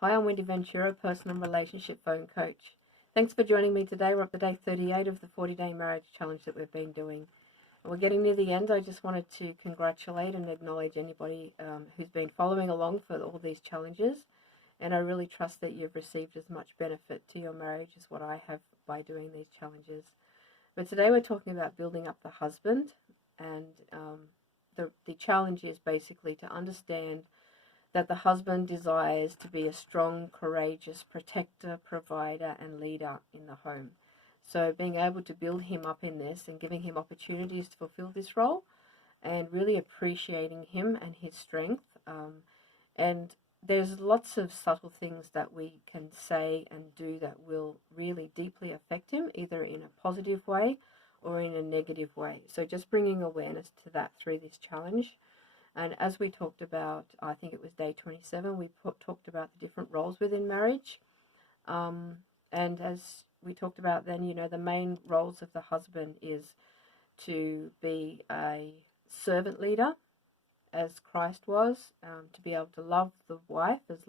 Hi, I'm Wendy Ventura, personal and relationship phone coach. Thanks for joining me today. We're up to day 38 of the 40-day marriage challenge that we've been doing. And we're getting near the end. I just wanted to congratulate and acknowledge anybody who's been following along for all these challenges. And I really trust that you've received as much benefit to your marriage as what I have by doing these challenges. But today we're talking about building up the husband. And the challenge is basically to understand that the husband desires to be a strong, courageous protector, provider, and leader in the home. So being able to build him up in this and giving him opportunities to fulfill this role and really appreciating him and his strength. And there's lots of subtle things that we can say and do that will really deeply affect him, either in a positive way or in a negative way. So just bringing awareness to that through this challenge. And as we talked about, I think it was day 27, we talked about the different roles within marriage. And as we talked about then, the main roles of the husband is to be a servant leader, as Christ was, to be able to love the wife as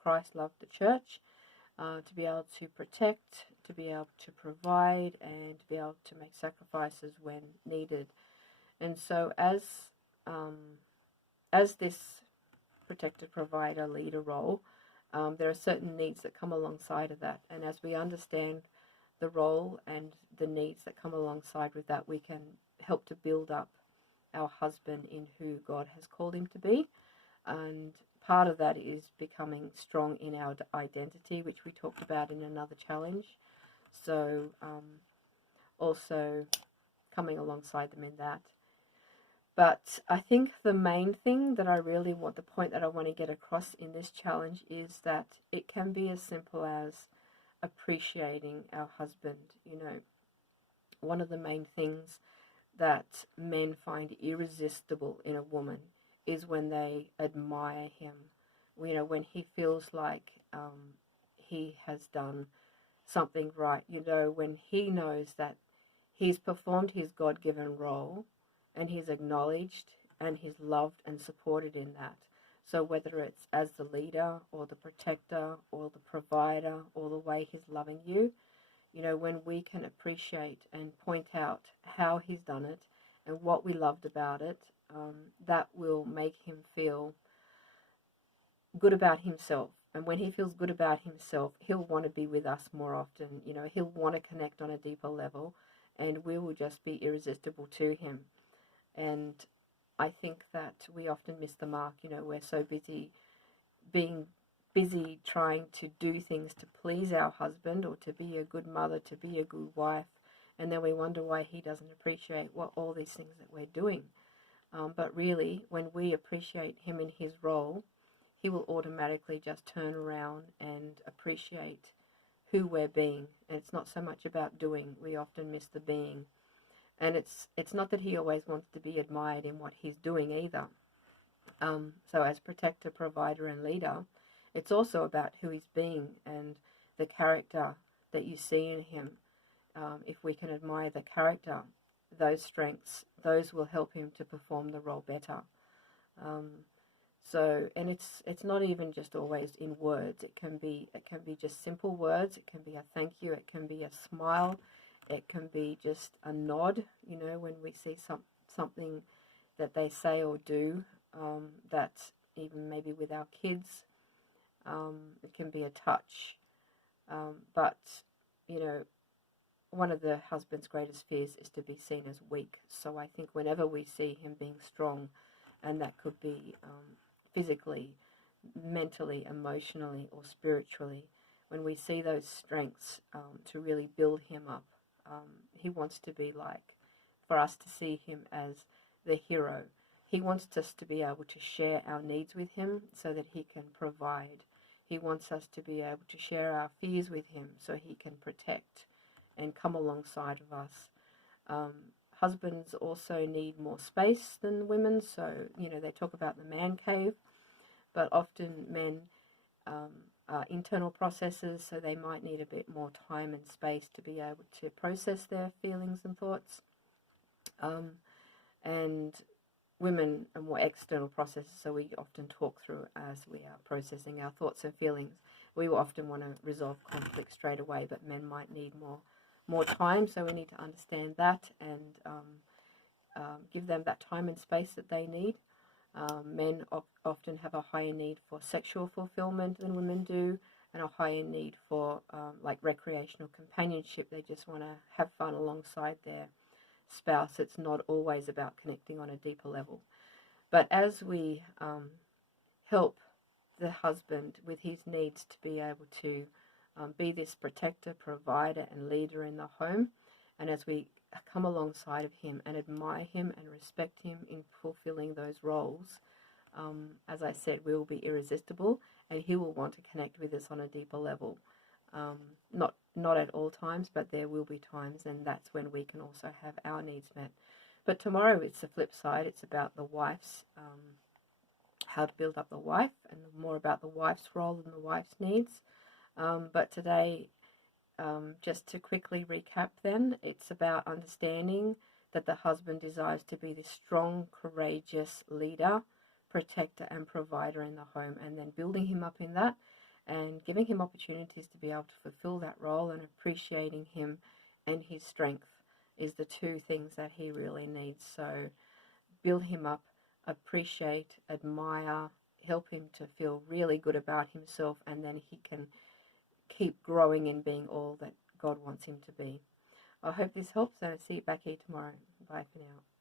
Christ loved the church, to be able to protect, to be able to provide, and to be able to make sacrifices when needed. And so as this protector, provider, leader role, there are certain needs that come alongside of that. And as we understand the role and the needs that come alongside with that, we can help to build up our husband in who God has called him to be. And part of that is becoming strong in our identity, which we talked about in another challenge. So also coming alongside them in that. But I think the main thing that the point that I want to get across in this challenge is that it can be as simple as appreciating our husband. One of the main things that men find irresistible in a woman is when they admire him. When he feels like he has done something right, when he knows that he's performed his God-given role and he's acknowledged and he's loved and supported in that. So whether it's as the leader or the protector or the provider or the way he's loving you, when we can appreciate and point out how he's done it and what we loved about it, that will make him feel good about himself. And when he feels good about himself, he'll want to be with us more often. He'll want to connect on a deeper level, and we will just be irresistible to him. And I think that we often miss the mark. We're so being busy trying to do things to please our husband or to be a good mother, to be a good wife, and then we wonder why he doesn't appreciate all these things that we're doing. But really, when we appreciate him in his role, he will automatically just turn around and appreciate who we're being. And it's not so much about doing. We often miss the being. And it's not that he always wants to be admired in what he's doing either. So as protector, provider, and leader, it's also about who he's being and the character that you see in him. If we can admire the character, those strengths, those will help him to perform the role better. And it's not even just always in words. It can be just simple words. It can be a thank you. It can be a smile. It can be just a nod. When we see something that they say or do, that even maybe with our kids, it can be a touch. But one of the husband's greatest fears is to be seen as weak. So I think whenever we see him being strong, and that could be physically, mentally, emotionally, or spiritually, when we see those strengths to really build him up, he wants to be for us to see him as the hero. He wants us to be able to share our needs with him so that he can provide. He wants us to be able to share our fears with him so he can protect and come alongside of us. Husbands also need more space than women, so they talk about the man cave, but often men are internal processes, so they might need a bit more time and space to be able to process their feelings and thoughts. And women are more external processes, so we often talk through as we are processing our thoughts and feelings. We will often want to resolve conflict straight away, but men might need more time, so we need to understand that and give them that time and space that they need. Men often have a higher need for sexual fulfillment than women do, and a higher need for like recreational companionship. They just want to have fun alongside their spouse. It's not always about connecting on a deeper level. But as we help the husband with his needs to be able to be this protector, provider, and leader in the home, and as we come alongside of him and admire him and respect him in fulfilling those roles, as I said, we will be irresistible, and he will want to connect with us on a deeper level. Not at all times, but there will be times, and that's when we can also have our needs met. But tomorrow it's the flip side. It's about the wife's, how to build up the wife, and more about the wife's role and the wife's needs. But today, just to quickly recap then, it's about understanding that the husband desires to be this strong, courageous leader, protector, and provider in the home, and then building him up in that and giving him opportunities to be able to fulfill that role, and appreciating him and his strength is the two things that he really needs. So build him up, appreciate, admire, help him to feel really good about himself, and then he can keep growing in being all that God wants him to be. I hope this helps, and I'll see you back here tomorrow. Bye for now.